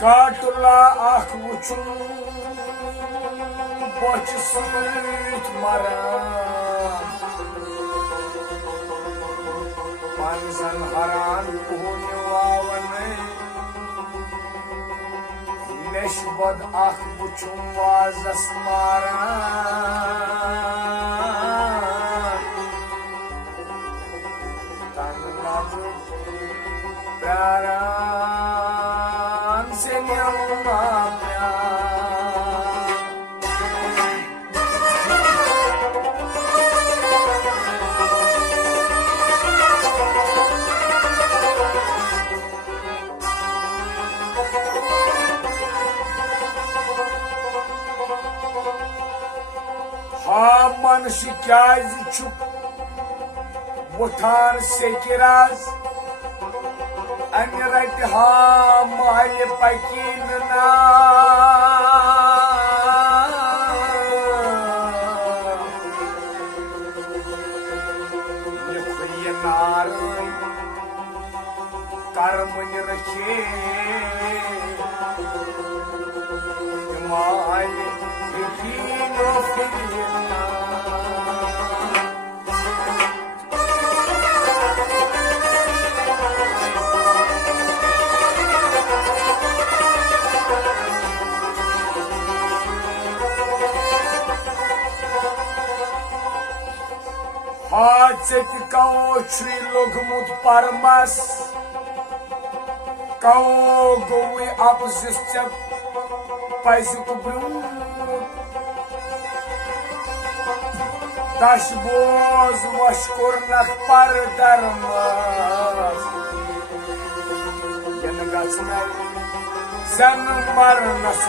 काटुला आख वुचुन बच सूत मरान पंजन हरान कुहन वावन नेशबद आख वुचुन वाजस मारान तन लब प्यारान से न्यौमा मनुष्य क्या वुठान सेकिराज अन रट हा महल पकीन नार कर्मन रखे महल यकीनो फिरना हाथ से कौ श्री लोगमुत परमस कौ गोवे अपजिस्ट पैसुक ब्रू तशबोज वशकुरनख पर दरमस यन गचना सन मरनस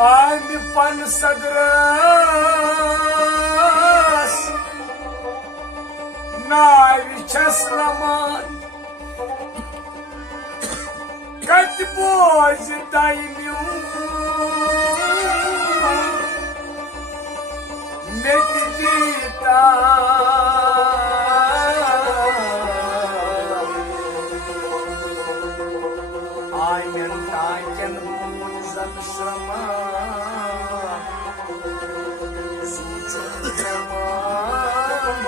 आम पन सदरस नावि छस लमान कत बोझ दाइम्यू मेत दीता आयन ताकन मुंजन श्रमा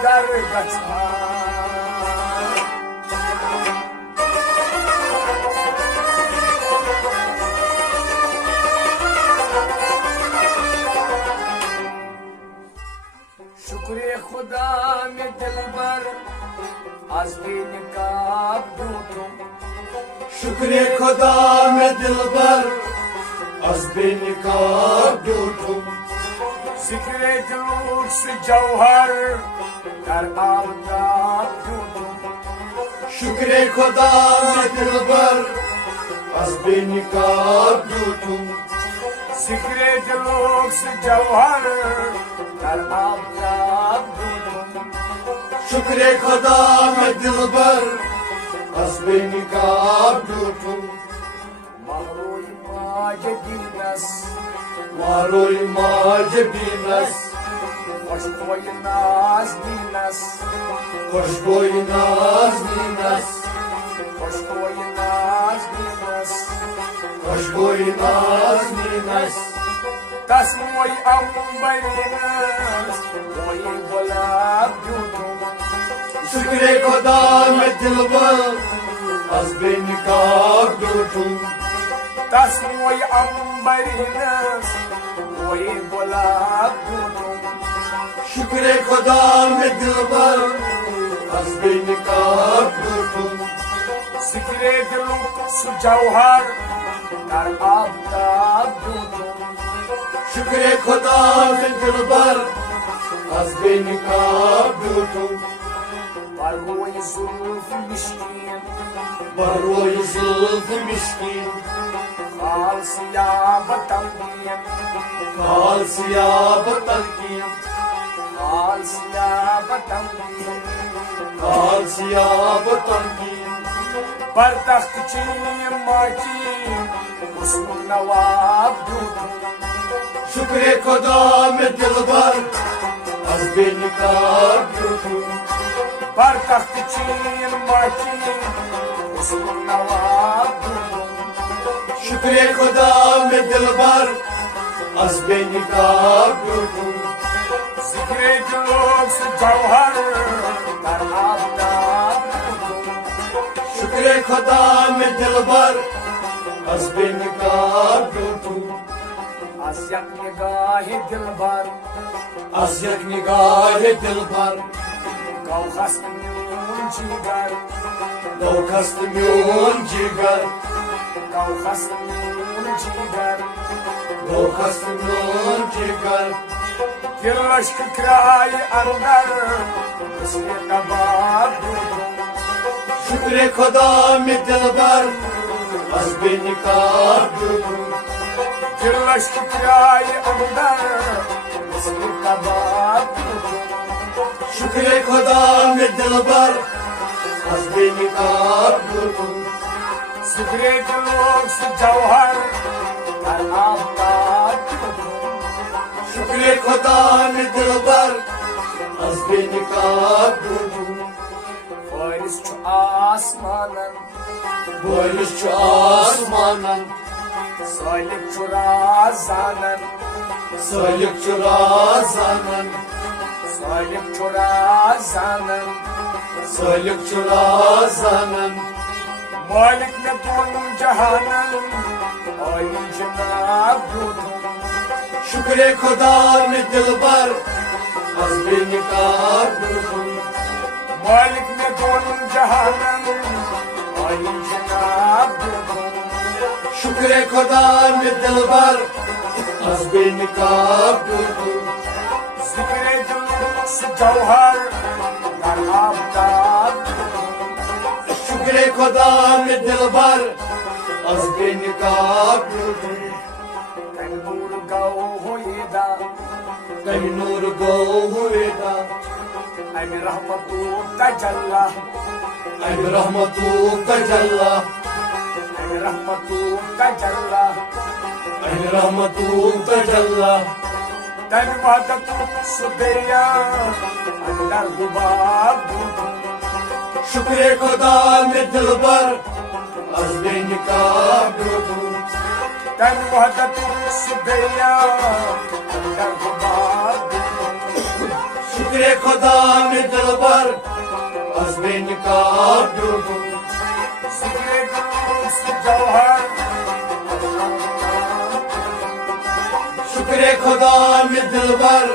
Dar gachma शुक्रिया खुदा में दिलबर आज भी निकाब दूं शुक्रिया खुदा में दिलबर आज भी निकाब दूं जिक्रे जुलूस जौहर कर आबदाब दूं शुक्र खुदा में दिलबर हस्बे निकाब दूं जिक्रे जुलूस जौहर कर आबदाब दूं शुक्र खुदा में दिलबर हस्बे निकाब दूं महरोई माजदीनस मारोई माज बीनस खुशबोई नाज दीनस खुशबोई नाज बीनस खुशबोई नाज दीनस खुशबोई नाज बीनस तस्मोई अंबरीनस मोई गुलाब दूं शुक्र खुदा में दिलबर हस्बे निकाब दूं तस्मोई अंबरीनस मोई गुलाब दूं शुक्र खुदा में दिलबर हस्बे निकाब दूं जिक्रे दिलुक सुजौहर कर आबदाब दूं शुक्र खुदा में दिलबर हस्बे निकाब दूं बरोई जुल्फ मिश्कीन बरोई जुल्फ मिस्कीन खाल सियाब तंगीन खाल सियाब तलकीन खाल सियाब तंगीन खाल सियाब तलकीन पर तख्त चीम माची हुस्न नवाब दूतूं शुक्र खुदा में दिलबर az बेनिकाब दूतूं पर तख्त चीम माची हुस्न नवाब दूतूं शुक्र खुदा में दिलबर az बेनिकाब दूतूं जिक्रे दिलों से जौहर कर आफताब दूतूं शुक्र खुदा में दिलबर az बेनिकाब दूतूं az yak nigahi dilbar az yak nigahe dilbar gav khasmiyun jigar लो खस्तम्यून जिगर gav khasmiyun jigar लो खस्तम्यून जिगर dil aşk kray andar usme nabab दूतूं शुक्र खुदा में दिलबर az बेनिकाब दूतूं dil aşk kray andar usme nabab दूतूं शुक्र खुदा में दिलबर az बेनिकाब दूतूं जिक्रे दिलों से जौहर कर आफताब दूतूं शुक्र खुदा में दिलबर az बेनिकाब दूतूं Faris şu asmanın बोलिश छु आसमानन Salip şu razanın सलिक छु राजानन Salip şu razanın सलिक छु Rajanan Malik ne don cehanın Ali cenab दूतूं शुक्र खुदा में दिलबर az बेनिकाब दूतूं Malik ne don cehanın Ali cenab दूतूं शुक्र खुदा में दिलबर az बेनिकाब दूतूं Zikre dilin se cevher Dar aftab दूतूं शुक्र खुदा में दिलबर az बेनिकाब दूतूं Kan nur gav hoyda कहीं नूर गो हुएगा Ay rahmatu tajalla ऐ रहमतू का जल्ला Ay rahmatu tajalla ऐ रहमतू का जल्ला Tan vadatu sudaya Andar hubab दूतूं शुक्र खुदा में दिलबर az बेनिकाब दूतूं Tan vadatu sudaya Andar hubab दूतूं शुक्र खुदा में दिलबर az बेनिकाब दूतूं Zikre dilin se cevher शुक्र खुदा में दिलबर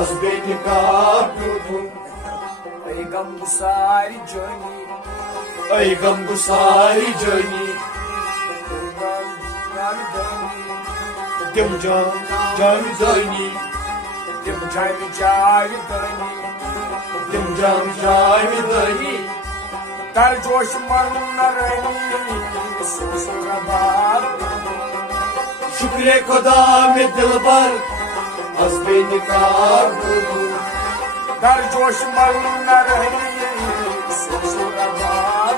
az बेनिकाब दूतूं Ay gam gusari joni ऐ गम गुसारी जोनी Gam joni Dim jam jam जोनी Dim jami jami doni Dim jam jam जोनी Dar josh man narani Susrabab शुक्र खुदा में दिलबर az बेनिकाब दूतूं Dar josh man narani Susrabab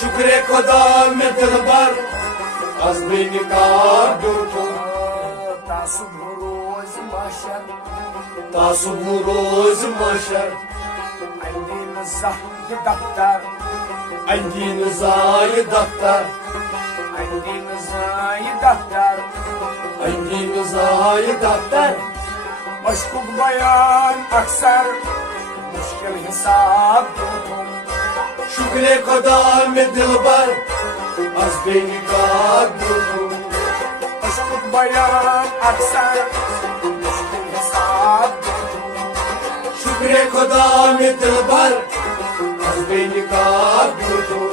शुक्र खुदा में दिलबर az बेनिकाब दूतूं Tasub roz mahşer तासुब रोज मशर Aydin zahdi daftar अंदीन जाय दफ्तर Aydin zayi daftar अंदीन जाय दफ्तर Aşkuk bayan aksar Müşkil hesab दूतूं शुक्र खुदा में दिलबर az बेनिकाब दूतूं Aşkuk bayan aksar Müşkil hesab दूतूं शुक्र खुदा में दिलबर az बेनिकाब दूतूं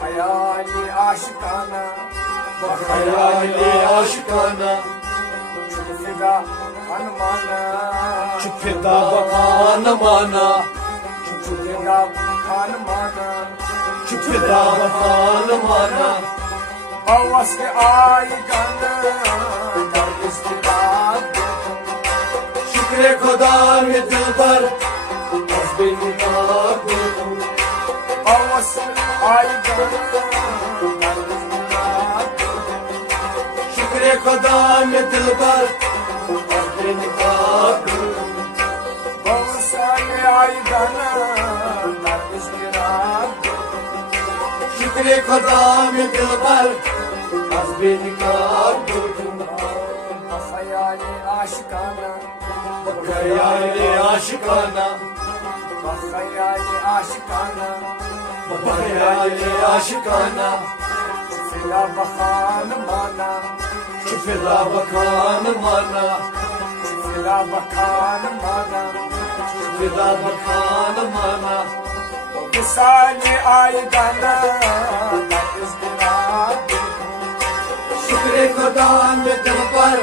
Hayali aşıkana ख्याले आशिकाना Çüfega hanımana चुफिदा बखान माना Çüfega hanımana चुफिदा बखान माना Havas ke ayganı Kardeşler शुक्र खुदा में दिल पर हंसबे निकाह दूं Havas ke ayganı शुक्र खुदा में दिल पर हंसबे निकाह दूं Havas ke ayganı Kardeşler शुक्र खुदा में दिल पर हंसबे निकाह दूं Hayali aşkana बखयाले आशिकाना Hayali aşkana बखयाले आशिकाना Fila bakan mana शुफिदा बखान माना Fila bakan mana शुफिदा बखान माना Misali aygana ızdırap शुक्र खुदा में दिल पर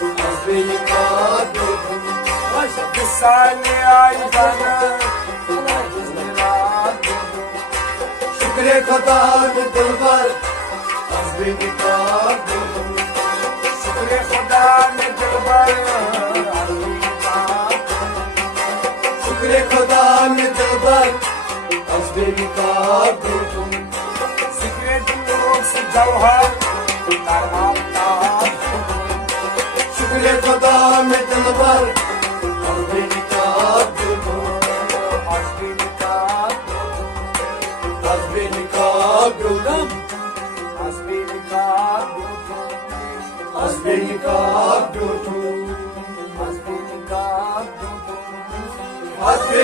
हंसबे निकाह दूं Misali aygana ızdırap शुक्र खुदा में दिल पर हंसबे निकाह दूं Şükre Khuda ne dilbar शुक्र खुदा में दिल पर हंसबे निकाह दूं Zikre diluk se jawhar Tarmamta शुक्र खुदा में दिल पर हंसबे निकाह दूं Azbika हंसबे निकाह दूं Azbika हंसबे निकाह दूं Azbika हंसबे